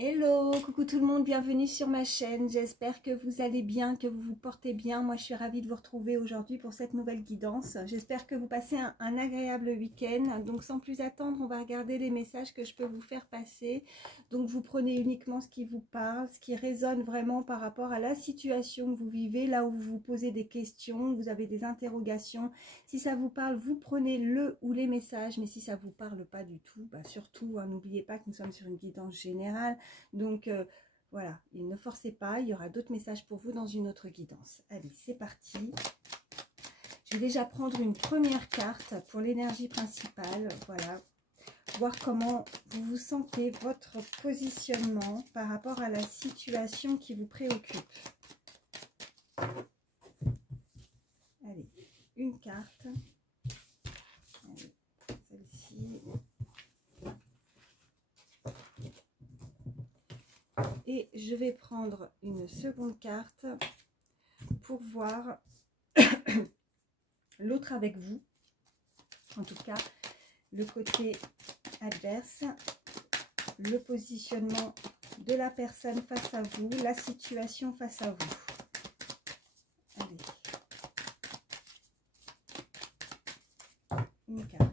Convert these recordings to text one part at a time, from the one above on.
Hello, coucou tout le monde, bienvenue sur ma chaîne. J'espère que vous allez bien, que vous vous portez bien. Moi, je suis ravie de vous retrouver aujourd'hui pour cette nouvelle guidance. J'espère que vous passez un agréable week-end. Donc, sans plus attendre, on va regarder les messages que je peux vous faire passer. Donc, vous prenez uniquement ce qui vous parle, ce qui résonne vraiment par rapport à la situation que vous vivez, là où vous vous posez des questions, vous avez des interrogations. Si ça vous parle, vous prenez le ou les messages. Mais si ça ne vous parle pas du tout, surtout, n'oubliez pas que nous sommes sur une guidance générale. Donc voilà, ne forcez pas, il y aura d'autres messages pour vous dans une autre guidance. Allez, c'est parti. Je vais déjà prendre une première carte pour l'énergie principale. Voilà, voir comment vous vous sentez, votre positionnement par rapport à la situation qui vous préoccupe. Allez, une carte. Allez, celle-ci. Et je vais prendre une seconde carte pour voir l'autre avec vous. En tout cas, le côté adverse, le positionnement de la personne face à vous, la situation face à vous. Allez. Une carte.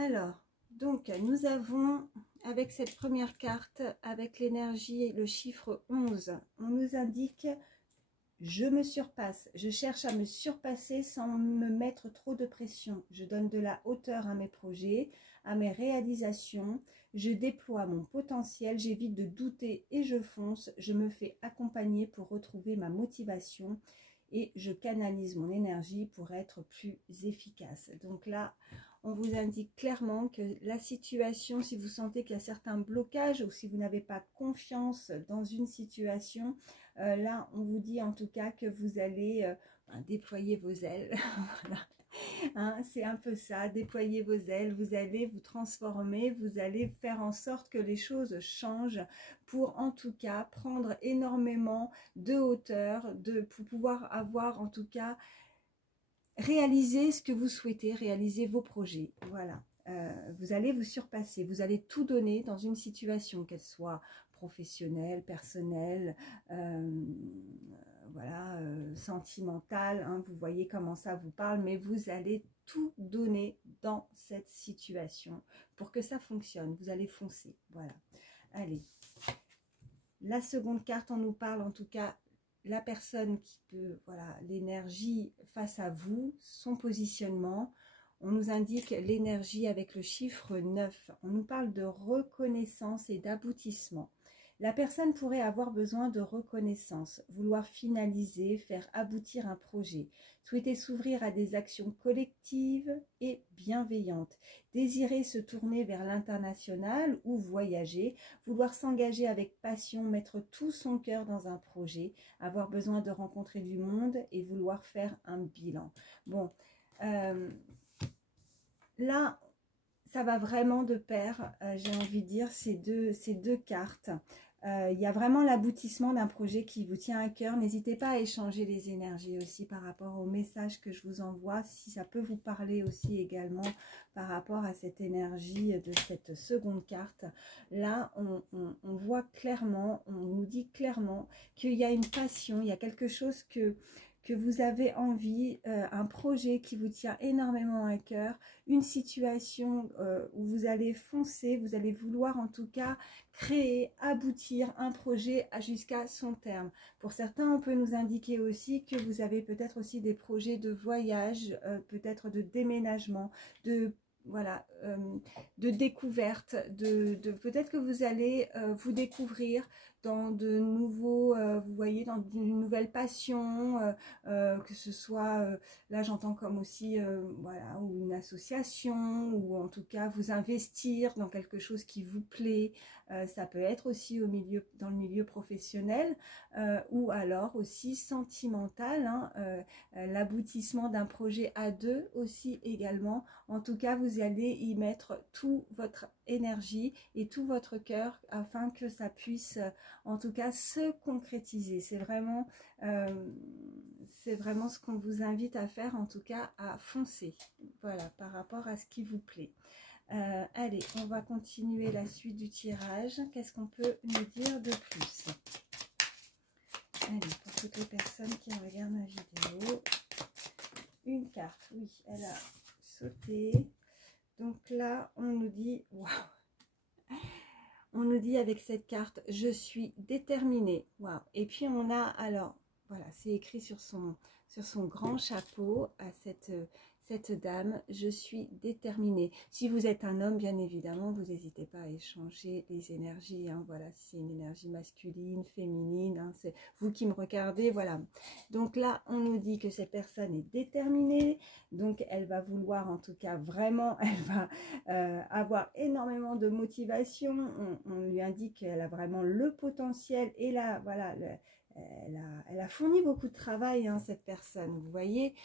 Alors, donc nous avons avec cette première carte, avec l'énergie et le chiffre 11, on nous indique « Je me surpasse, je cherche à me surpasser sans me mettre trop de pression. Je donne de la hauteur à mes projets, à mes réalisations. Je déploie mon potentiel, j'évite de douter et je fonce. Je me fais accompagner pour retrouver ma motivation et je canalise mon énergie pour être plus efficace. » Donc là, on vous indique clairement que la situation, si vous sentez qu'il y a certains blocages ou si vous n'avez pas confiance dans une situation, là, on vous dit en tout cas que vous allez déployer vos ailes. Voilà. Hein, c'est un peu ça, déployer vos ailes, vous allez vous transformer, vous allez faire en sorte que les choses changent pour en tout cas prendre énormément de hauteur, pour pouvoir avoir en tout cas réaliser ce que vous souhaitez, réaliser vos projets. Voilà, vous allez vous surpasser, vous allez tout donner dans une situation, qu'elle soit professionnelle, personnelle, voilà, sentimentale, hein, vous voyez comment ça vous parle, mais vous allez tout donner dans cette situation pour que ça fonctionne. Vous allez foncer, voilà. Allez, la seconde carte, on nous parle en tout cas la personne qui peut, voilà, l'énergie face à vous, son positionnement. On nous indique l'énergie avec le chiffre 9. On nous parle de reconnaissance et d'aboutissement. La personne pourrait avoir besoin de reconnaissance, vouloir finaliser, faire aboutir un projet, souhaiter s'ouvrir à des actions collectives et bienveillantes, désirer se tourner vers l'international ou voyager, vouloir s'engager avec passion, mettre tout son cœur dans un projet, avoir besoin de rencontrer du monde et vouloir faire un bilan. Bon, là, ça va vraiment de pair, j'ai envie de dire, ces deux cartes. Il y a vraiment l'aboutissement d'un projet qui vous tient à cœur. N'hésitez pas à échanger les énergies aussi par rapport au message que je vous envoie, si ça peut vous parler aussi également par rapport à cette énergie de cette seconde carte. Là, on voit clairement, on nous dit clairement qu'il y a une passion, il y a quelque chose que vous avez envie, un projet qui vous tient énormément à cœur, une situation où vous allez foncer, vous allez vouloir en tout cas créer, aboutir un projet jusqu'à son terme. Pour certains, on peut nous indiquer aussi que vous avez peut-être aussi des projets de voyage, peut-être de déménagement, de voilà, de découverte, peut-être que vous allez vous découvrir dans de nouveaux, vous voyez, dans une nouvelle passion, que ce soit, là j'entends comme aussi, voilà, ou une association, ou en tout cas vous investir dans quelque chose qui vous plaît, ça peut être aussi dans le milieu professionnel, ou alors aussi sentimental, hein, l'aboutissement d'un projet à deux aussi également. En tout cas, vous allez y mettre toute votre énergie et tout votre cœur afin que ça puisse en tout cas se concrétiser. C'est vraiment c'est vraiment ce qu'on vous invite à faire, en tout cas à foncer, voilà, par rapport à ce qui vous plaît. Allez, on va continuer la suite du tirage. Qu'est-ce qu'on peut nous dire de plus? Allez, pour toutes les personnes qui regardent ma vidéo, une carte, oui, elle a sauté. Donc là, on nous dit, waouh, on nous dit avec cette carte, je suis déterminée. Waouh. Et puis on a, alors, voilà, c'est écrit sur son grand chapeau à cette dame, je suis déterminée. Si vous êtes un homme, bien évidemment, vous n'hésitez pas à échanger les énergies. Hein, voilà, si c'est une énergie masculine, féminine, hein, c'est vous qui me regardez, voilà. Donc là, on nous dit que cette personne est déterminée, donc elle va vouloir, en tout cas, vraiment, elle va avoir énormément de motivation. On lui indique qu'elle a vraiment le potentiel et là, voilà, elle a fourni beaucoup de travail, hein, cette personne. Vous voyez,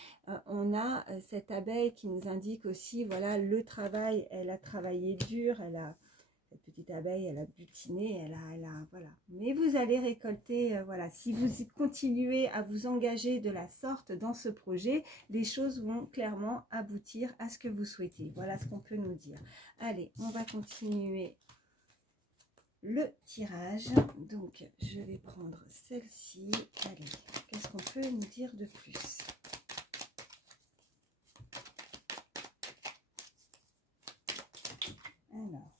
on a cette abeille qui nous indique aussi, voilà, le travail. Elle a travaillé dur, cette petite abeille, elle a butiné, voilà. Mais vous allez récolter, voilà, si vous continuez à vous engager de la sorte dans ce projet, les choses vont clairement aboutir à ce que vous souhaitez. Voilà ce qu'on peut nous dire. Allez, on va continuer le tirage. Donc je vais prendre celle-ci. Allez, qu'est-ce qu'on peut nous dire de plus? Alors,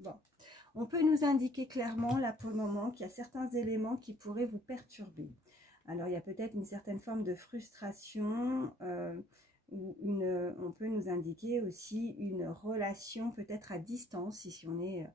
bon, on peut nous indiquer clairement là pour le moment qu'il y a certains éléments qui pourraient vous perturber. Alors il y a peut-être une certaine forme de frustration, ou on peut nous indiquer aussi une relation peut-être à distance, si on est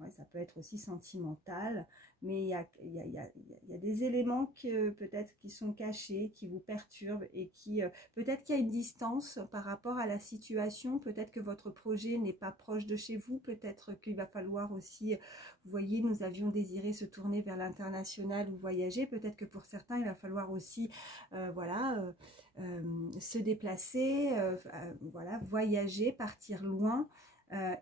ouais, ça peut être aussi sentimental, mais il y a des éléments que peut-être qui sont cachés, qui vous perturbent et qui peut-être qu'il y a une distance par rapport à la situation, peut-être que votre projet n'est pas proche de chez vous, peut-être qu'il va falloir aussi, vous voyez, nous avions désiré se tourner vers l'international ou voyager, peut-être que pour certains il va falloir aussi voilà, se déplacer, voilà, voyager, partir loin.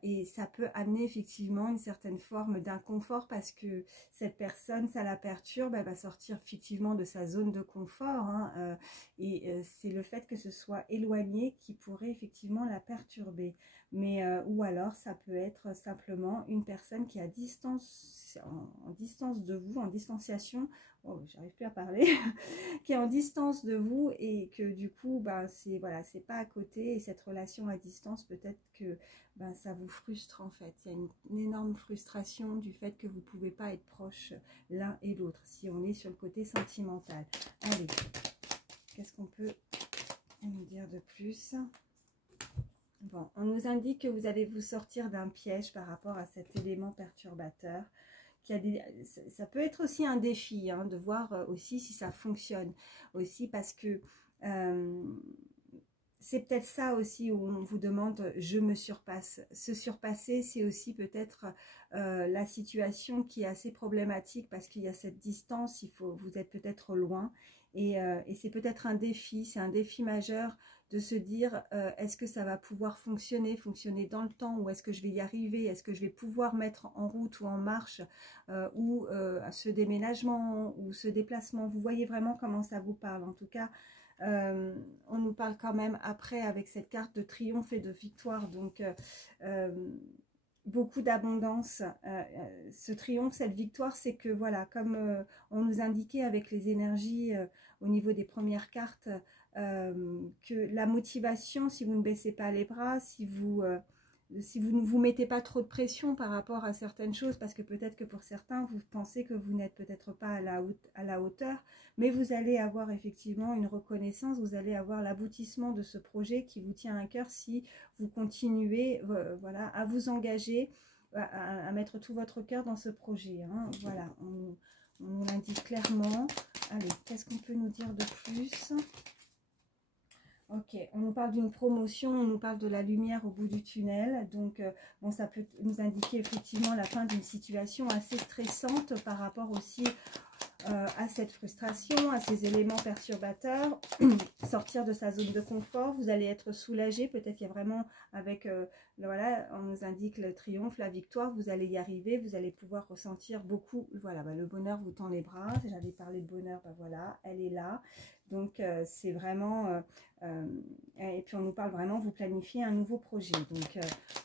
Et ça peut amener effectivement une certaine forme d'inconfort parce que cette personne, ça la perturbe, elle va sortir effectivement de sa zone de confort, hein, et c'est le fait que ce soit éloigné qui pourrait effectivement la perturber. Mais ou alors ça peut être simplement une personne qui est à distance, en distance de vous, en distanciation, oh, j'arrive plus à parler, qui est en distance de vous et que du coup, ben, c'est voilà, c'est pas à côté, et cette relation à distance, peut-être que ben, ça vous frustre en fait. Il y a une énorme frustration du fait que vous ne pouvez pas être proches l'un et l'autre, si on est sur le côté sentimental. Allez, qu'est-ce qu'on peut nous dire de plus? Bon, on nous indique que vous allez vous sortir d'un piège par rapport à cet élément perturbateur. Ça peut être aussi un défi, hein, de voir aussi si ça fonctionne. Aussi parce que c'est peut-être ça aussi où on vous demande « je me surpasse ». Se surpasser, c'est aussi peut-être la situation qui est assez problématique parce qu'il y a cette distance, vous êtes peut-être loin. Et c'est peut-être un défi, c'est un défi majeur de se dire est-ce que ça va pouvoir fonctionner dans le temps, ou est-ce que je vais y arriver, est-ce que je vais pouvoir mettre en route ou en marche ou ce déménagement ou ce déplacement. Vous voyez vraiment comment ça vous parle. En tout cas, on nous parle quand même après avec cette carte de triomphe et de victoire, donc beaucoup d'abondance. Ce triomphe, cette victoire, c'est que voilà, comme on nous indiquait avec les énergies au niveau des premières cartes, que la motivation, si vous ne baissez pas les bras, si vous ne vous mettez pas trop de pression par rapport à certaines choses, parce que peut-être que pour certains, vous pensez que vous n'êtes peut-être pas à la hauteur, mais vous allez avoir effectivement une reconnaissance, vous allez avoir l'aboutissement de ce projet qui vous tient à cœur si vous continuez voilà, à vous engager, à mettre tout votre cœur dans ce projet. Hein. Voilà, on nous l'indique clairement. Allez, qu'est-ce qu'on peut nous dire de plus ? Ok, on nous parle d'une promotion, on nous parle de la lumière au bout du tunnel. Donc, bon, ça peut nous indiquer effectivement la fin d'une situation assez stressante par rapport aussi à cette frustration, à ces éléments perturbateurs, sortir de sa zone de confort. Vous allez être soulagé, peut-être qu'il y a vraiment avec, voilà, on nous indique le triomphe, la victoire, vous allez y arriver, vous allez pouvoir ressentir beaucoup, voilà, le bonheur vous tend les bras. J'avais parlé de bonheur, voilà, elle est là. Donc c'est vraiment, et puis on nous parle vraiment, vous planifiez un nouveau projet. Donc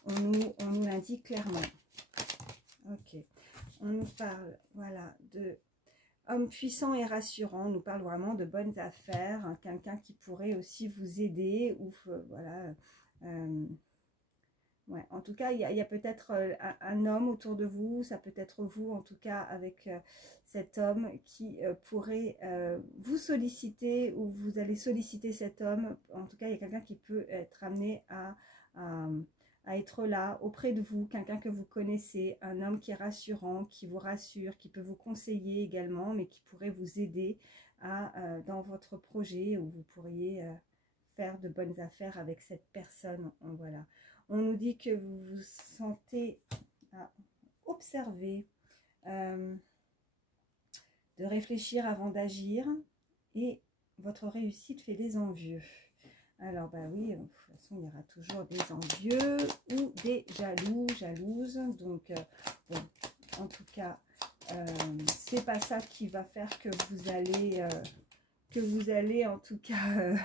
on nous l'indique clairement. Ok, on nous parle, voilà, de homme puissant et rassurant. On nous parle vraiment de bonnes affaires, hein, quelqu'un qui pourrait aussi vous aider, ou voilà. Ouais, en tout cas, il y a peut-être un homme autour de vous, ça peut être vous en tout cas avec cet homme qui pourrait vous solliciter, ou vous allez solliciter cet homme. En tout cas, il y a quelqu'un qui peut être amené à être là auprès de vous, quelqu'un que vous connaissez, un homme qui est rassurant, qui vous rassure, qui peut vous conseiller également, mais qui pourrait vous aider dans votre projet, où vous pourriez faire de bonnes affaires avec cette personne. Voilà. On nous dit que vous vous sentez à observer, de réfléchir avant d'agir, et votre réussite fait des envieux. Alors, bah oui, de toute façon, il y aura toujours des envieux ou des jaloux, jalouses. Donc, bon, en tout cas, c'est pas ça qui va faire que vous allez en tout cas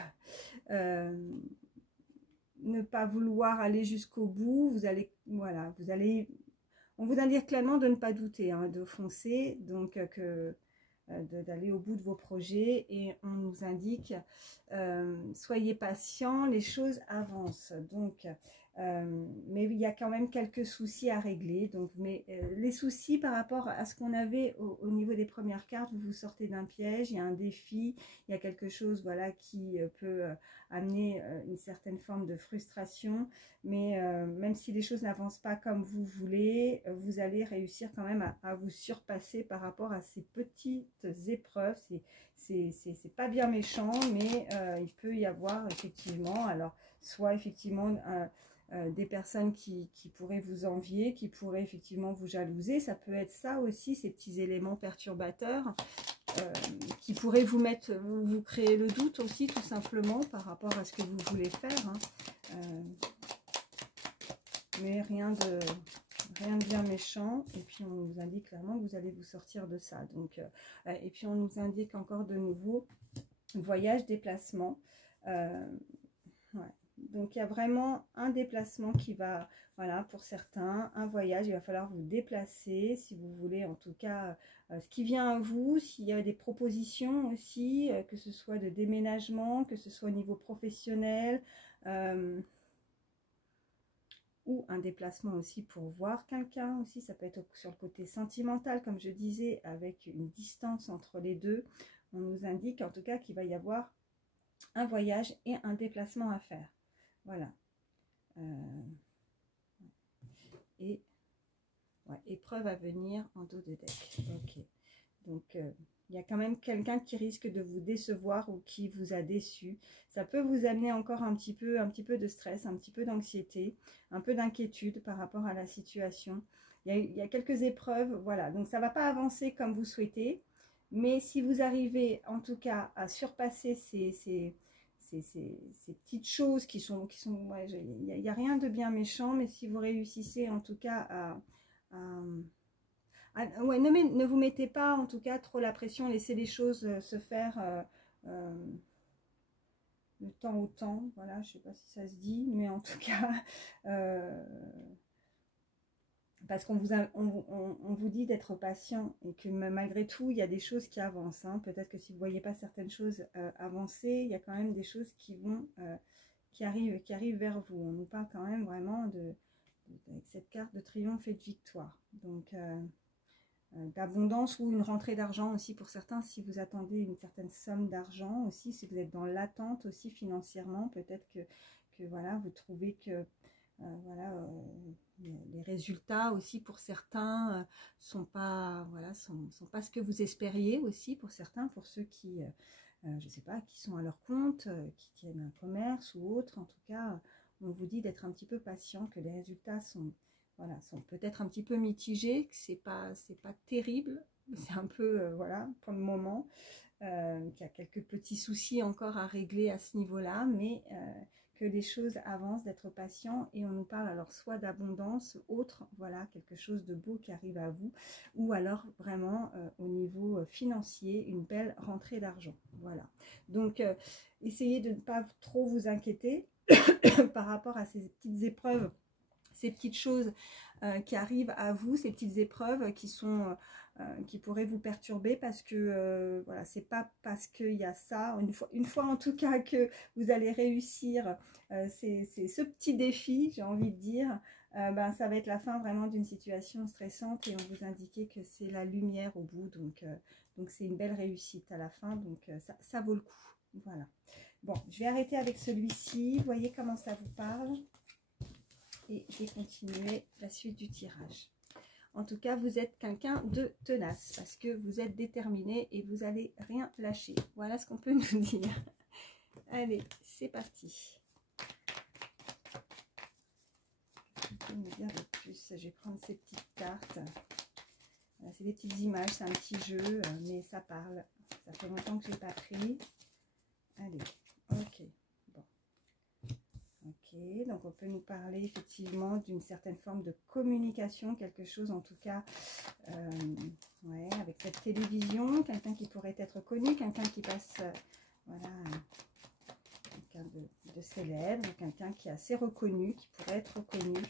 ne pas vouloir aller jusqu'au bout. Vous allez, voilà, on vous indique clairement de ne pas douter, hein, de foncer, donc d'aller au bout de vos projets, et on nous indique soyez patient, les choses avancent. Donc mais il y a quand même quelques soucis à régler. Donc, mais les soucis par rapport à ce qu'on avait au niveau des premières cartes, vous sortez d'un piège, il y a un défi, il y a quelque chose, voilà, qui peut amener une certaine forme de frustration. Mais même si les choses n'avancent pas comme vous voulez, vous allez réussir quand même à vous surpasser par rapport à ces petites épreuves. C'est pas bien méchant, mais il peut y avoir effectivement, alors soit effectivement des personnes qui pourraient vous envier, qui pourraient effectivement vous jalouser. Ça peut être ça aussi, ces petits éléments perturbateurs qui pourraient vous mettre, vous créer le doute aussi, tout simplement, par rapport à ce que vous voulez faire. Hein. Mais rien de bien méchant. Et puis on nous indique clairement que vous allez vous sortir de ça. Donc, et puis on nous indique encore de nouveau voyage, déplacement. Ouais. Donc il y a vraiment un déplacement qui va, voilà, pour certains, un voyage, il va falloir vous déplacer si vous voulez, en tout cas, ce qui vient à vous. S'il y a des propositions aussi, que ce soit de déménagement, que ce soit au niveau professionnel, ou un déplacement aussi pour voir quelqu'un aussi. Ça peut être sur le côté sentimental, comme je disais, avec une distance entre les deux. On nous indique en tout cas qu'il va y avoir un voyage et un déplacement à faire. Voilà. Et ouais, épreuve à venir en dos de deck. Ok. Donc, il y a quand même quelqu'un qui risque de vous décevoir ou qui vous a déçu. Ça peut vous amener encore un petit peu de stress, un petit peu d'anxiété, un peu d'inquiétude par rapport à la situation. Il y a quelques épreuves, voilà. Donc, ça ne va pas avancer comme vous souhaitez. Mais si vous arrivez en tout cas à surpasser ces petites choses qui sont ouais, il n'y a rien de bien méchant, mais si vous réussissez en tout cas ouais, ne vous mettez pas en tout cas trop la pression, laissez les choses se faire le temps au temps, voilà, je sais pas si ça se dit, mais en tout cas parce qu'on on vous dit d'être patient, et que malgré tout, il y a des choses qui avancent. Hein. Peut-être que si vous ne voyez pas certaines choses avancer, il y a quand même des choses qui vont, qui arrivent vers vous. On nous parle quand même vraiment avec cette carte de triomphe et de victoire. Donc, d'abondance, ou une rentrée d'argent aussi pour certains, si vous attendez une certaine somme d'argent aussi, si vous êtes dans l'attente aussi financièrement, peut-être que voilà, vous trouvez que voilà, les résultats aussi pour certains sont pas, voilà, sont pas ce que vous espériez aussi pour certains, pour ceux qui, je sais pas, qui sont à leur compte, qui tiennent un commerce ou autre. En tout cas, on vous dit d'être un petit peu patient, que les résultats sont, voilà, sont peut-être un petit peu mitigés, que c'est pas terrible, c'est un peu, voilà, pour le moment, qu'il y a quelques petits soucis encore à régler à ce niveau-là, mais que les choses avancent, d'être patient. Et on nous parle alors soit d'abondance, autre, voilà, quelque chose de beau qui arrive à vous, ou alors vraiment au niveau financier, une belle rentrée d'argent. Voilà. Donc, essayez de ne pas trop vous inquiéter par rapport à ces petites épreuves, ces petites choses qui arrivent à vous, ces petites épreuves qui pourraient vous perturber, parce que voilà, c'est pas parce qu'il y a ça, une fois en tout cas que vous allez réussir c'est ce petit défi, j'ai envie de dire, ben, ça va être la fin vraiment d'une situation stressante, et on vous indiquait que c'est la lumière au bout, donc c'est une belle réussite à la fin, donc ça vaut le coup. Voilà. Bon, je vais arrêter avec celui-ci, voyez comment ça vous parle. Et je vais continuer la suite du tirage. En tout cas, vous êtes quelqu'un de tenace parce que vous êtes déterminé et vous n'allez rien lâcher. Voilà ce qu'on peut nous dire. Allez, c'est parti. Qu'est-ce qu'on peut nous dire de plus? Je vais prendre ces petites cartes. Voilà, c'est des petites images, c'est un petit jeu, mais ça parle. Ça fait longtemps que je n'ai pas pris. Allez, ok. Ok, donc on peut nous parler effectivement d'une certaine forme de communication, quelque chose en tout cas, ouais, avec cette télévision, quelqu'un qui pourrait être connu, quelqu'un qui passe, voilà, quelqu'un de célèbre, quelqu'un qui est assez reconnu, qui pourrait être reconnu,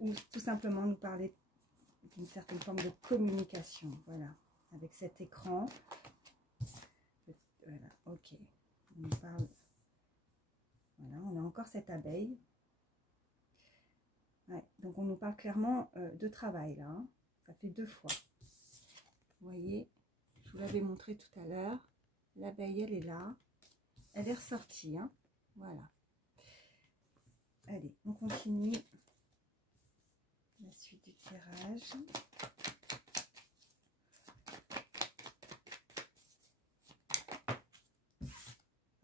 ou tout simplement nous parler d'une certaine forme de communication, voilà, avec cet écran, voilà, ok, on nous parle. Voilà, on a encore cette abeille. Ouais, donc on nous parle clairement de travail là. Hein. Ça fait 2 fois. Vous voyez, je vous l'avais montré tout à l'heure. L'abeille, elle est là. Elle est ressortie. Hein. Voilà. Allez, on continue la suite du tirage.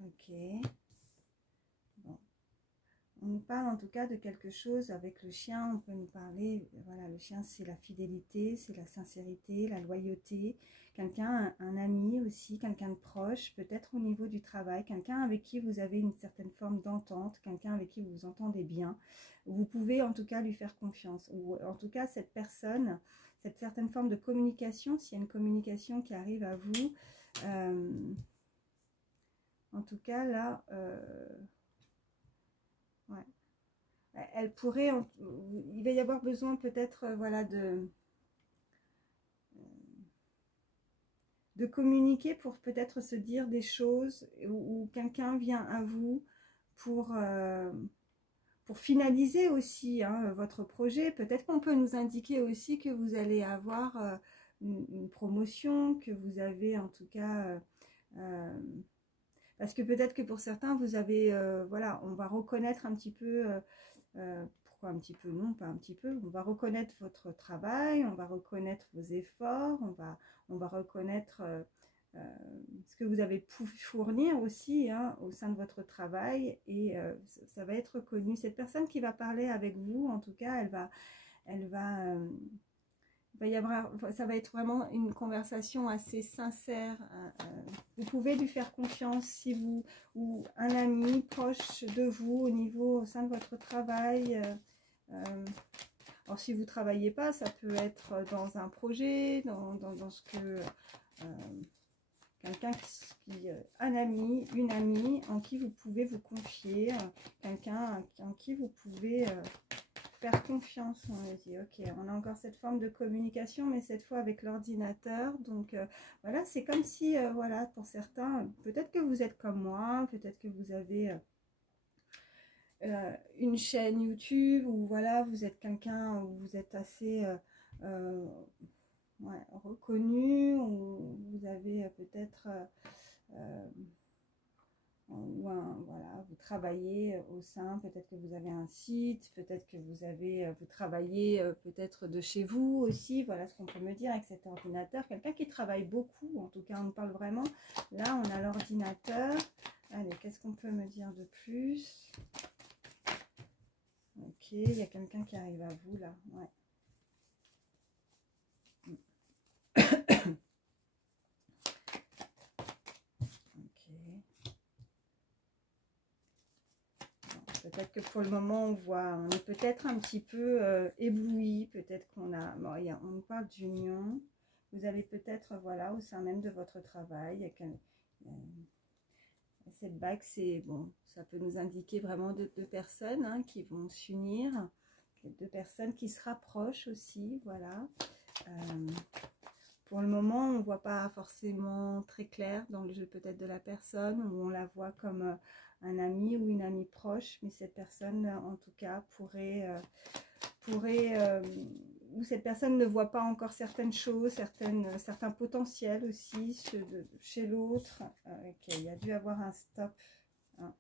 Ok. On nous parle en tout cas de quelque chose avec le chien, on peut nous parler, voilà, le chien c'est la fidélité, c'est la sincérité, la loyauté, quelqu'un, un ami aussi, quelqu'un de proche, peut-être au niveau du travail, quelqu'un avec qui vous avez une certaine forme d'entente, quelqu'un avec qui vous vous entendez bien, vous pouvez en tout cas lui faire confiance, ou en tout cas cette personne, cette certaine forme de communication, s'il y a une communication qui arrive à vous, en tout cas là... ouais. Elle pourrait, il va y avoir besoin peut-être, voilà, de communiquer pour peut-être se dire des choses, ou quelqu'un vient à vous pour finaliser aussi hein, votre projet. Peut-être qu'on peut nous indiquer aussi que vous allez avoir une promotion, que vous avez en tout cas... parce que peut-être que pour certains, vous avez, voilà, on va reconnaître un petit peu, pourquoi un petit peu, non, pas un petit peu, on va reconnaître votre travail, on va reconnaître vos efforts, on va reconnaître ce que vous avez pu fournir aussi hein, au sein de votre travail, et ça va être reconnu. Cette personne qui va parler avec vous, en tout cas, elle va il va y avoir, ça va être vraiment une conversation assez sincère. Vous pouvez lui faire confiance si vous, ou un ami proche de vous au niveau, au sein de votre travail. Alors si vous ne travaillez pas, ça peut être dans un projet, dans ce que... quelqu'un un ami, une amie en qui vous pouvez vous confier, quelqu'un en qui vous pouvez... faire confiance, on a dit, ok, on a encore cette forme de communication, mais cette fois avec l'ordinateur, donc voilà, c'est comme si, voilà, pour certains, peut-être que vous êtes comme moi, peut-être que vous avez une chaîne YouTube, ou voilà, vous êtes quelqu'un, où vous êtes assez ouais, reconnu, ou vous avez peut-être... voilà, vous travaillez au sein, peut-être que vous avez un site, peut-être que vous travaillez peut-être de chez vous aussi, voilà ce qu'on peut me dire avec cet ordinateur, quelqu'un qui travaille beaucoup, en tout cas on parle vraiment, là on a l'ordinateur. Allez, qu'est-ce qu'on peut me dire de plus? Ok, il y a quelqu'un qui arrive à vous là, ouais. Peut-être que pour le moment, on est peut-être un petit peu ébloui. Peut-être qu'on a, bon, on nous parle d'union. Vous avez peut-être, voilà, au sein même de votre travail, cette bague, c'est bon, ça peut nous indiquer vraiment deux personnes hein, qui vont s'unir, deux personnes qui se rapprochent aussi, voilà. Pour le moment, on ne voit pas forcément très clair dans le jeu peut-être de la personne, ou on la voit comme un ami ou une amie proche, mais cette personne, en tout cas, pourrait ou cette personne ne voit pas encore certaines choses, certains potentiels aussi chez l'autre, qu'il y a dû avoir un stop. Hein.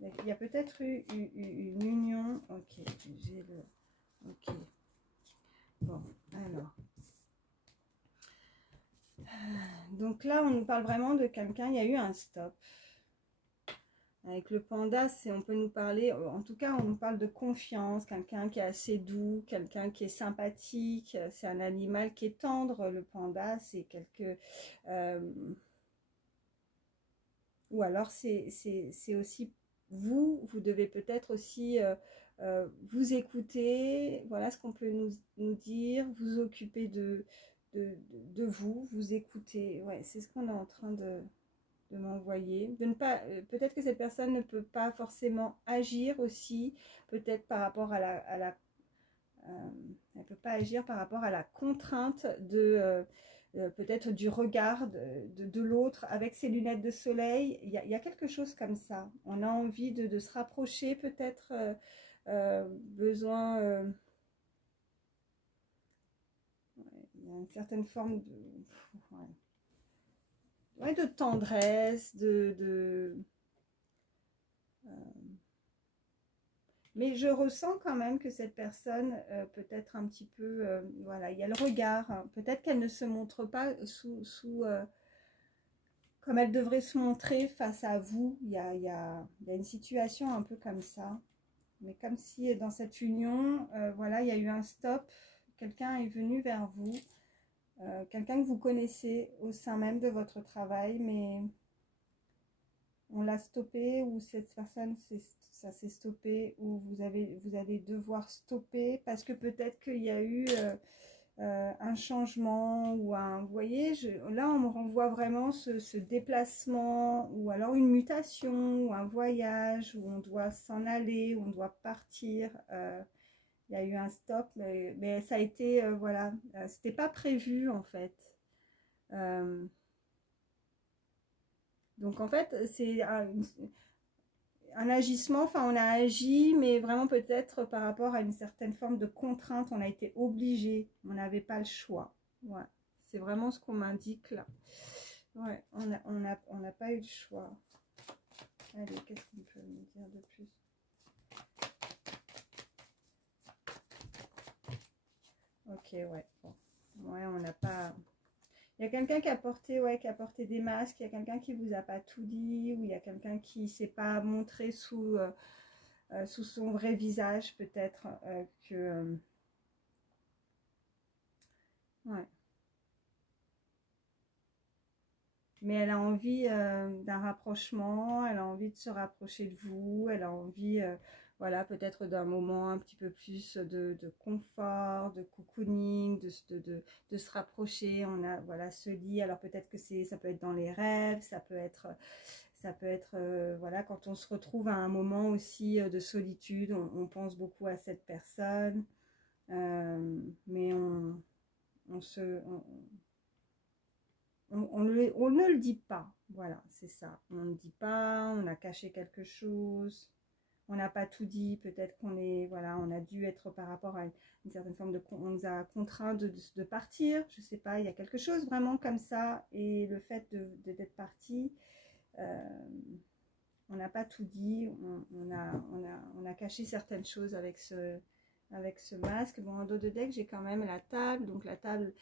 Il y a peut-être eu une union. Ok, j'ai le... Ok. Bon, alors. Donc là, on nous parle vraiment de quelqu'un, il y a eu un stop. Avec le panda, on peut nous parler, en tout cas, on nous parle de confiance, quelqu'un qui est assez doux, quelqu'un qui est sympathique. C'est un animal qui est tendre, le panda, c'est quelque... ou alors, c'est aussi vous devez peut-être aussi vous écouter, voilà ce qu'on peut nous dire, vous occuper de vous, vous écouter. Ouais, c'est ce qu'on est en train de m'envoyer, de ne pas, peut-être que cette personne ne peut pas forcément agir aussi, peut-être par rapport à elle peut pas agir par rapport à la contrainte de peut-être du regard de l'autre avec ses lunettes de soleil. Il y a quelque chose comme ça. On a envie de se rapprocher, peut-être besoin. Il y a une certaine forme de. Ouais. Ouais, de tendresse, mais je ressens quand même que cette personne peut-être un petit peu, voilà, il y a le regard, hein. Peut-être qu'elle ne se montre pas comme elle devrait se montrer face à vous. Il y a une situation un peu comme ça, mais comme si dans cette union, voilà, il y a eu un stop, quelqu'un est venu vers vous. Quelqu'un que vous connaissez au sein même de votre travail, mais on l'a stoppé, ou cette personne, ça s'est stoppé, ou vous allez devoir stopper parce que peut-être qu'il y a eu un changement, ou vous voyez, là on me renvoie vraiment ce déplacement, ou alors une mutation, ou un voyage, où on doit s'en aller, où on doit partir. Il y a eu un stop, mais ça a été, voilà, c'était pas prévu en fait. Donc en fait, c'est un agissement, enfin on a agi, mais vraiment peut-être par rapport à une certaine forme de contrainte, on a été obligé, on n'avait pas le choix. Ouais, c'est vraiment ce qu'on m'indique là. Ouais, on n'a pas eu le choix. Allez, qu'est-ce qu'on peut me dire de plus? Ok, ouais, bon. Ouais, on n'a pas... Il y a quelqu'un qui a porté, ouais, qui a porté des masques, il y a quelqu'un qui vous a pas tout dit, ou il y a quelqu'un qui ne s'est pas montré sous son vrai visage, peut-être que... ouais. Mais elle a envie d'un rapprochement, elle a envie de se rapprocher de vous, elle a envie, voilà, peut-être d'un moment un petit peu plus de confort, de cocooning, de se rapprocher. On a, voilà, ce lit, alors peut-être que ça peut être dans les rêves, ça peut être, voilà, quand on se retrouve à un moment aussi de solitude, on pense beaucoup à cette personne, mais on ne le dit pas, voilà, c'est ça. On ne dit pas, on a caché quelque chose, on n'a pas tout dit. Peut-être qu'on est, voilà, on a dû être par rapport à une certaine forme on nous a contraint de partir, je sais pas, il y a quelque chose vraiment comme ça. Et le fait d'être parti, on n'a pas tout dit, on a caché certaines choses avec ce masque. Bon, en dos de deck, j'ai quand même la table, donc la table,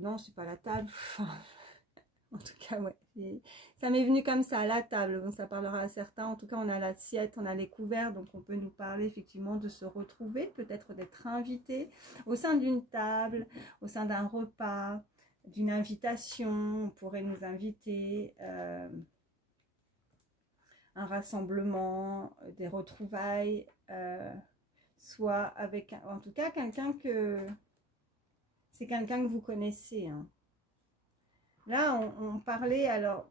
non, c'est pas la table. En tout cas, ouais. Ça m'est venu comme ça, la table. Bon, ça parlera à certains. En tout cas, on a l'assiette, on a les couverts. Donc, on peut nous parler effectivement de se retrouver, peut-être d'être invité au sein d'une table, au sein d'un repas. d'une invitation, on pourrait nous inviter, un rassemblement, des retrouvailles, soit avec, en tout cas, c'est quelqu'un que vous connaissez, hein. Là, on parlait, alors,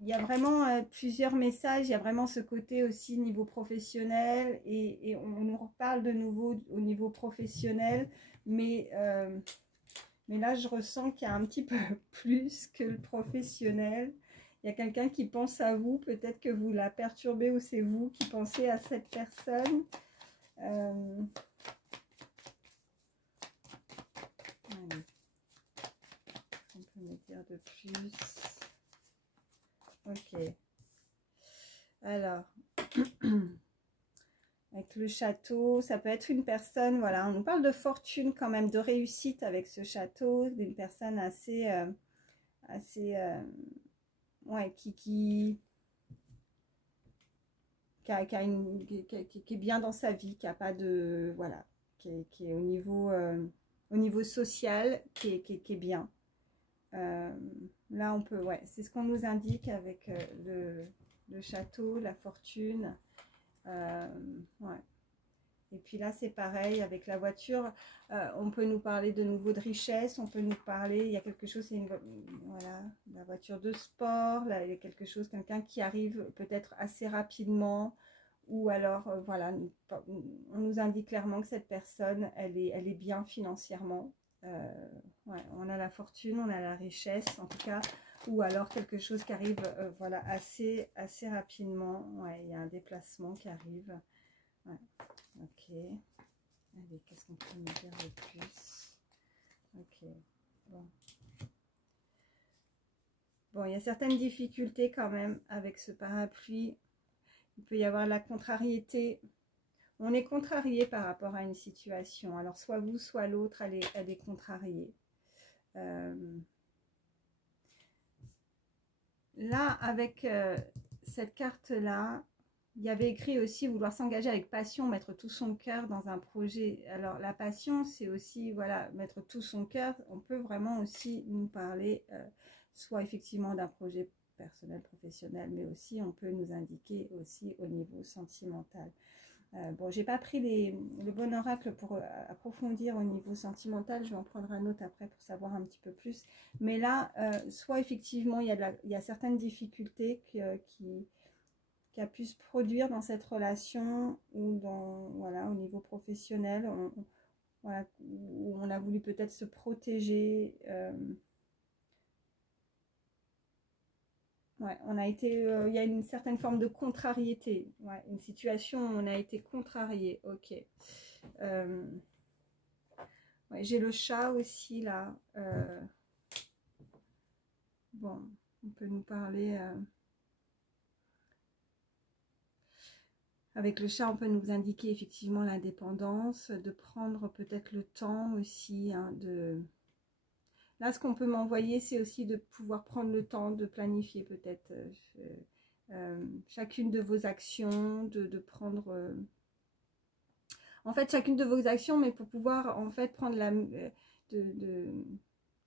il y a vraiment plusieurs messages, il y a vraiment ce côté aussi niveau professionnel, et on nous reparle de nouveau au niveau professionnel, mais là, je ressens qu'il y a un petit peu plus que le professionnel. Il y a quelqu'un qui pense à vous, peut-être que vous la perturbez ou c'est vous qui pensez à cette personne. Allez. On peut me dire de plus. Ok. Alors, avec le château, ça peut être une personne, voilà, on nous parle de fortune quand même, de réussite avec ce château, d'une personne assez, ouais, qui est bien dans sa vie, qui a pas de, voilà, qui est au niveau social, qui est bien. Là, on peut, ouais, c'est ce qu'on nous indique avec le château, la fortune. Ouais. Et puis là, c'est pareil avec la voiture. On peut nous parler de nouveau de richesse. On peut nous parler, il y a quelque chose, c'est voilà, la voiture de sport. Là, il y a quelque chose, quelqu'un qui arrive peut-être assez rapidement. Ou alors, voilà, on nous indique clairement que cette personne, elle est bien financièrement. Ouais, on a la fortune, on a la richesse, en tout cas. Ou alors quelque chose qui arrive, voilà, assez rapidement. Ouais, il y a un déplacement qui arrive. Ouais. Ok. Allez, qu'est-ce qu'on peut me dire de plus? Ok. Bon. Bon, il y a certaines difficultés quand même avec ce parapluie. Il peut y avoir la contrariété. On est contrarié par rapport à une situation. Alors, soit vous, soit l'autre, elle est contrariée. Là, avec cette carte-là, il y avait écrit aussi vouloir s'engager avec passion, mettre tout son cœur dans un projet. Alors la passion, c'est aussi, voilà, mettre tout son cœur. On peut vraiment aussi nous parler, soit effectivement d'un projet personnel, professionnel, mais aussi on peut nous indiquer aussi au niveau sentimental. Bon, j'ai pas pris le bon oracle pour approfondir au niveau sentimental. Je vais en prendre un autre après pour savoir un petit peu plus. Mais là, soit effectivement, il y a certaines difficultés qui a pu se produire dans cette relation ou voilà, au niveau professionnel, voilà, où on a voulu peut-être se protéger. Ouais, on a été, il y a une certaine forme de contrariété. Ouais, une situation où on a été contrarié. Ok. Ouais, j'ai le chat aussi là. Bon, on peut nous parler. Avec le chat, on peut nous indiquer effectivement l'indépendance, de prendre peut-être le temps aussi, hein, de... Là, ce qu'on peut m'envoyer, c'est aussi de pouvoir prendre le temps de planifier peut-être chacune de vos actions, de prendre... en fait, chacune de vos actions, mais pour pouvoir en fait prendre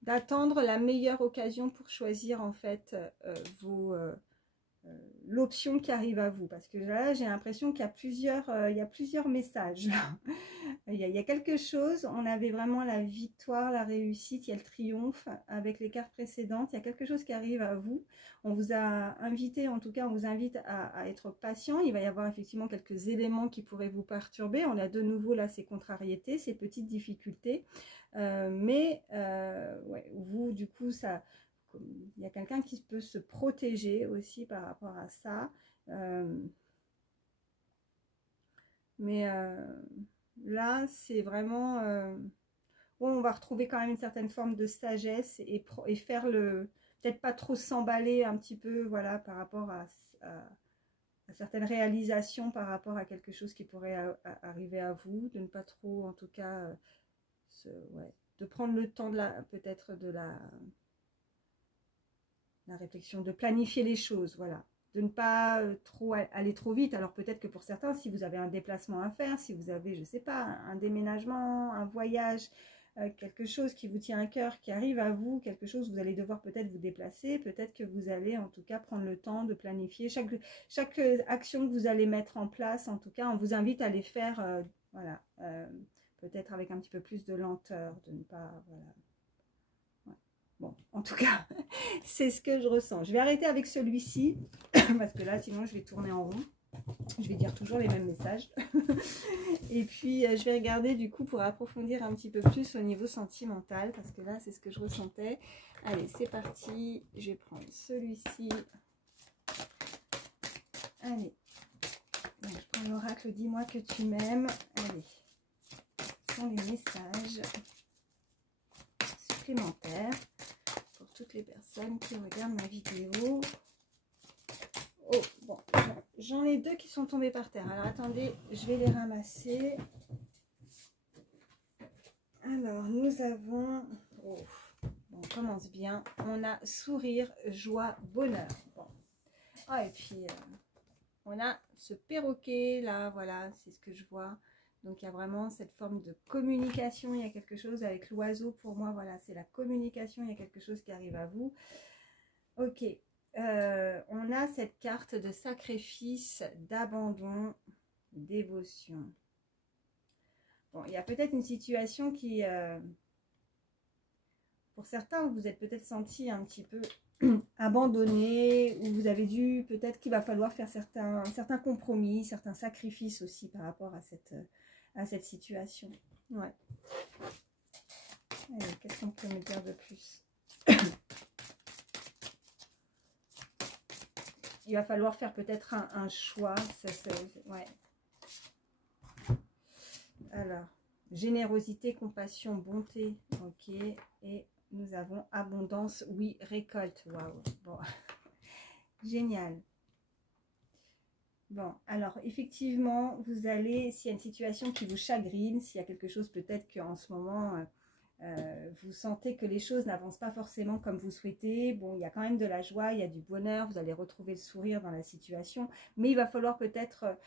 d'attendre la meilleure occasion pour choisir en fait l'option qui arrive à vous, parce que là j'ai l'impression qu'il y a plusieurs messages. il y a quelque chose, on avait vraiment la victoire, la réussite, il y a le triomphe avec les cartes précédentes, il y a quelque chose qui arrive à vous. On vous a invité, en tout cas on vous invite à être patient. Il va y avoir effectivement quelques éléments qui pourraient vous perturber. On a de nouveau là ces contrariétés, ces petites difficultés, ouais, vous du coup ça... Il y a quelqu'un qui peut se protéger aussi par rapport à ça. Mais là, c'est vraiment... où on va retrouver quand même une certaine forme de sagesse et faire le... Peut-être pas trop s'emballer un petit peu, voilà, par rapport à certaines réalisations, par rapport à quelque chose qui pourrait arriver à vous. De ne pas trop, en tout cas, ouais, de prendre le temps peut-être de la réflexion, de planifier les choses, voilà, de ne pas trop aller trop vite. Alors peut-être que pour certains, si vous avez un déplacement à faire, si vous avez, je sais pas, un déménagement, un voyage, quelque chose qui vous tient à cœur, qui arrive à vous, quelque chose, vous allez devoir peut-être vous déplacer, peut-être que vous allez en tout cas prendre le temps de planifier chaque action que vous allez mettre en place. En tout cas, on vous invite à les faire, voilà, peut-être avec un petit peu plus de lenteur, de ne pas, voilà. Ouais. Bon, en tout cas, c'est ce que je ressens. Je vais arrêter avec celui-ci, parce que là, sinon, je vais tourner en rond. Je vais dire toujours les mêmes messages. Et puis, je vais regarder du coup pour approfondir un petit peu plus au niveau sentimental, parce que là, c'est ce que je ressentais. Allez, c'est parti. Je vais prendre celui-ci. Allez. Donc, je prends l'oracle, dis-moi que tu m'aimes. Allez. Ce sont les messages supplémentaires pour toutes les personnes qui regardent ma vidéo. Oh, bon, j'en ai deux qui sont tombés par terre. Alors, attendez, je vais les ramasser. Alors, nous avons... Oh, bon, on commence bien. On a sourire, joie, bonheur. Bon. Ah, et puis, on a ce perroquet, là, voilà, c'est ce que je vois. Donc, il y a vraiment cette forme de communication. Il y a quelque chose avec l'oiseau. Pour moi, voilà, c'est la communication. Il y a quelque chose qui arrive à vous. Ok. On a cette carte de sacrifice, d'abandon, dévotion. Bon, il y a peut-être une situation qui, pour certains, vous êtes peut-être senti un petit peu abandonné, ou vous avez dû, peut-être qu'il va falloir faire certains compromis, certains sacrifices aussi par rapport à cette situation. Ouais. Allez, qu'est-ce qu'on peut me dire de plus? Il va falloir faire peut-être un choix. Ouais. Alors, générosité, compassion, bonté. Ok. Et nous avons abondance, oui, récolte. Waouh. Bon. Génial. Bon, alors effectivement, vous allez, s'il y a une situation qui vous chagrine, s'il y a quelque chose peut-être qu'en ce moment... vous sentez que les choses n'avancent pas forcément comme vous souhaitez. Bon, il y a quand même de la joie, il y a du bonheur, vous allez retrouver le sourire dans la situation. Mais il va falloir peut-être,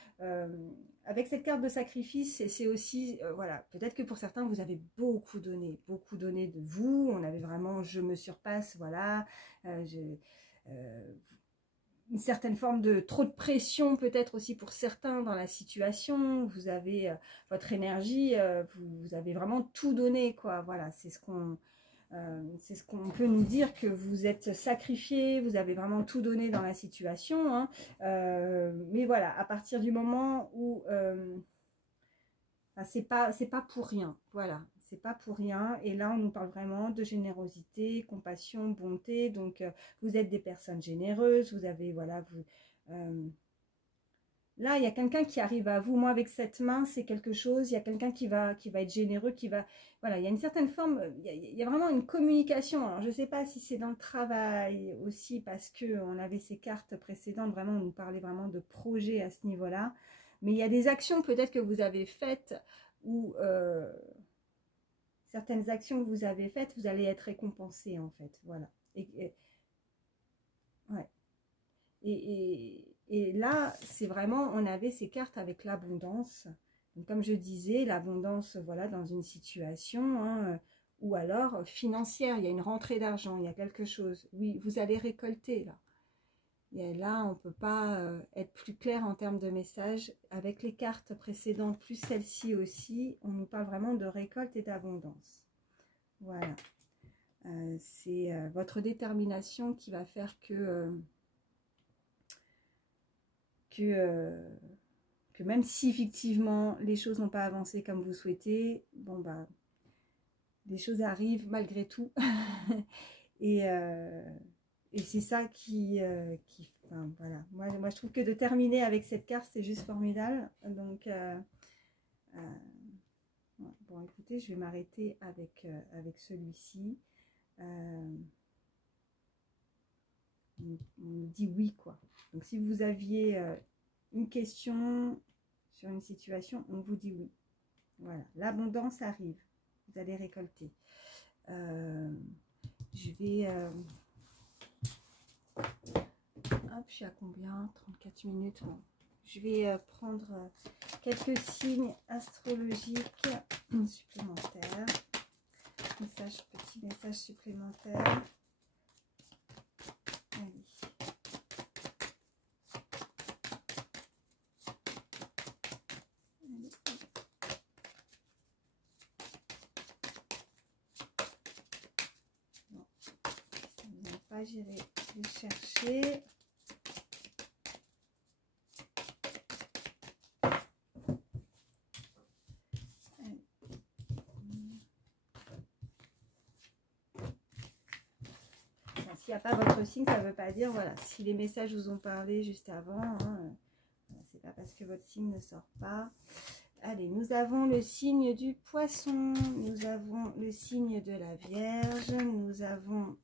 avec cette carte de sacrifice, c'est aussi, voilà, peut-être que pour certains, vous avez beaucoup donné de vous. On avait vraiment, je me surpasse, voilà. Une certaine forme de trop de pression peut-être aussi pour certains dans la situation. Vous avez votre énergie, vous avez vraiment tout donné, quoi. Voilà, c'est ce qu'on peut nous dire, que vous êtes sacrifié, vous avez vraiment tout donné dans la situation, hein. Mais voilà, à partir du moment où c'est pas pour rien, voilà, c'est pas pour rien. Et là, on nous parle vraiment de générosité, compassion, bonté. Donc, vous êtes des personnes généreuses, vous avez, voilà, là, il y a quelqu'un qui arrive à vous. Moi, avec cette main, c'est quelque chose, il y a quelqu'un qui va être généreux, voilà, il y a une certaine forme, il y a vraiment une communication. Alors, je ne sais pas si c'est dans le travail aussi, parce qu'on avait ces cartes précédentes, vraiment, on nous parlait vraiment de projets à ce niveau-là. Mais il y a des actions peut-être que vous avez faites, ou certaines actions que vous avez faites, vous allez être récompensé, en fait. Voilà. Ouais. Et là, c'est vraiment, on avait ces cartes avec l'abondance. Donc, comme je disais, l'abondance, voilà, dans une situation, hein, ou alors financière, il y a une rentrée d'argent, il y a quelque chose. Oui, vous allez récolter, là. Et là, on ne peut pas être plus clair en termes de message. Avec les cartes précédentes, plus celle-ci aussi, on nous parle vraiment de récolte et d'abondance. Voilà. C'est votre détermination qui va faire que même si effectivement les choses n'ont pas avancé comme vous souhaitez, bon bah, les choses arrivent malgré tout. et c'est ça qui enfin, voilà, moi je trouve que de terminer avec cette carte, c'est juste formidable. Donc bon, écoutez, je vais m'arrêter avec celui-ci. On dit oui, quoi. Donc si vous aviez une question sur une situation, on vous dit oui. Voilà, l'abondance arrive, vous allez récolter. Je vais hop, je suis à combien? 34 minutes. Bon. Je vais prendre quelques signes astrologiques supplémentaires. petit message supplémentaire. Allez. Bon, ça ne vient pas, j'irai le chercher. S'il n'y a pas votre signe, ça ne veut pas dire, voilà, si les messages vous ont parlé juste avant, hein, c'est pas parce que votre signe ne sort pas. Allez, nous avons le signe du poisson, nous avons le signe de la Vierge, nous avons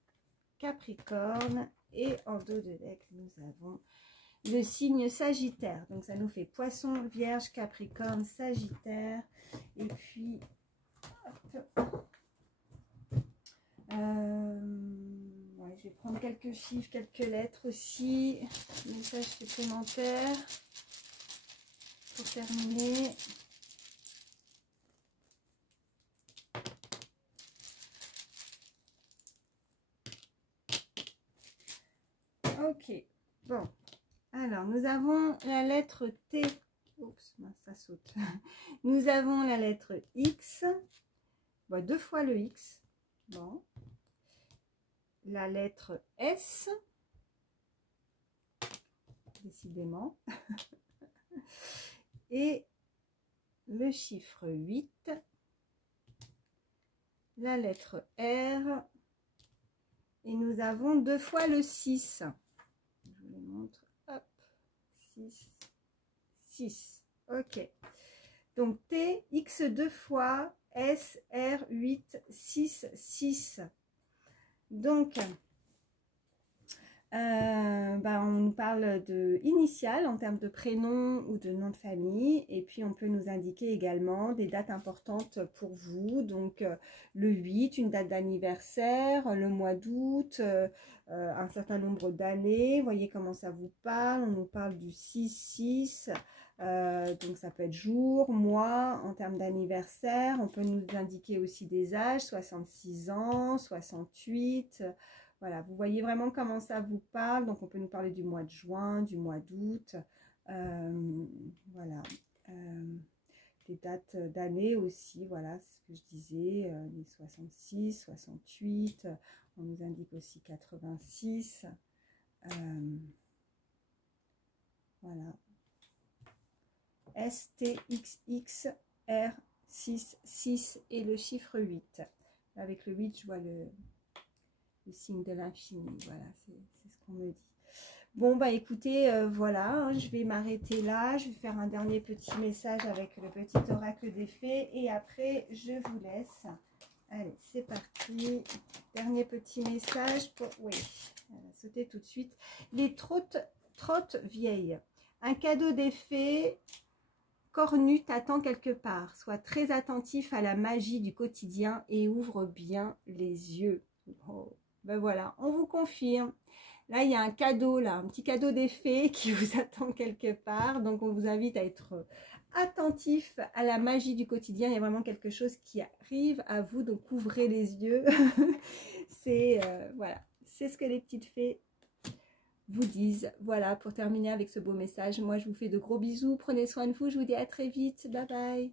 Capricorne et en dos de deck, nous avons le signe Sagittaire. Donc ça nous fait poisson, Vierge, Capricorne, Sagittaire. Et puis, hop, ouais, je vais prendre quelques chiffres, quelques lettres aussi. Message supplémentaire pour terminer. Ok, bon. Alors, nous avons la lettre T. Oups, ça saute. Nous avons la lettre X. Bon, 2 fois le X. Bon. La lettre S. Décidément. Et le chiffre 8. La lettre R. Et nous avons 2 fois le 6. Je vous le montre. Hop. 6. 6. Ok. Donc T, X 2 fois, S, R, 8, 6, 6. Donc, on nous parle de initiales en termes de prénom ou de nom de famille. Et puis, on peut nous indiquer également des dates importantes pour vous. Donc, le 8, une date d'anniversaire, le mois d'août, un certain nombre d'années. Vous voyez comment ça vous parle. On nous parle du 6-6. Donc, ça peut être jour, mois, en termes d'anniversaire. On peut nous indiquer aussi des âges, 66 ans, 68. Voilà, vous voyez vraiment comment ça vous parle. Donc, on peut nous parler du mois de juin, du mois d'août. Voilà. Des dates d'année aussi. Voilà, c'est ce que je disais. Les 66, 68. On nous indique aussi 86. Voilà. S, T, X, X, R, 6, 6 et le chiffre 8. Avec le 8, je vois le signe de l'infini. Voilà, c'est ce qu'on me dit. Bon, bah écoutez, voilà, hein, je vais m'arrêter là. Je vais faire un dernier petit message avec le petit oracle des fées. Et après, je vous laisse. Allez, c'est parti. Dernier petit message pour... Oui, elle va sauter tout de suite. Les trottes vieilles. Un cadeau des fées... Cornu t'attend quelque part. Sois très attentif à la magie du quotidien et ouvre bien les yeux. Oh, ben voilà, on vous confirme. Là, il y a un cadeau, là, un petit cadeau des fées qui vous attend quelque part. Donc, on vous invite à être attentif à la magie du quotidien. Il y a vraiment quelque chose qui arrive à vous, donc ouvrez les yeux. C'est voilà, c'est ce que les petites fées vous disent. Voilà, pour terminer avec ce beau message, moi je vous fais de gros bisous, prenez soin de vous, je vous dis à très vite, bye bye.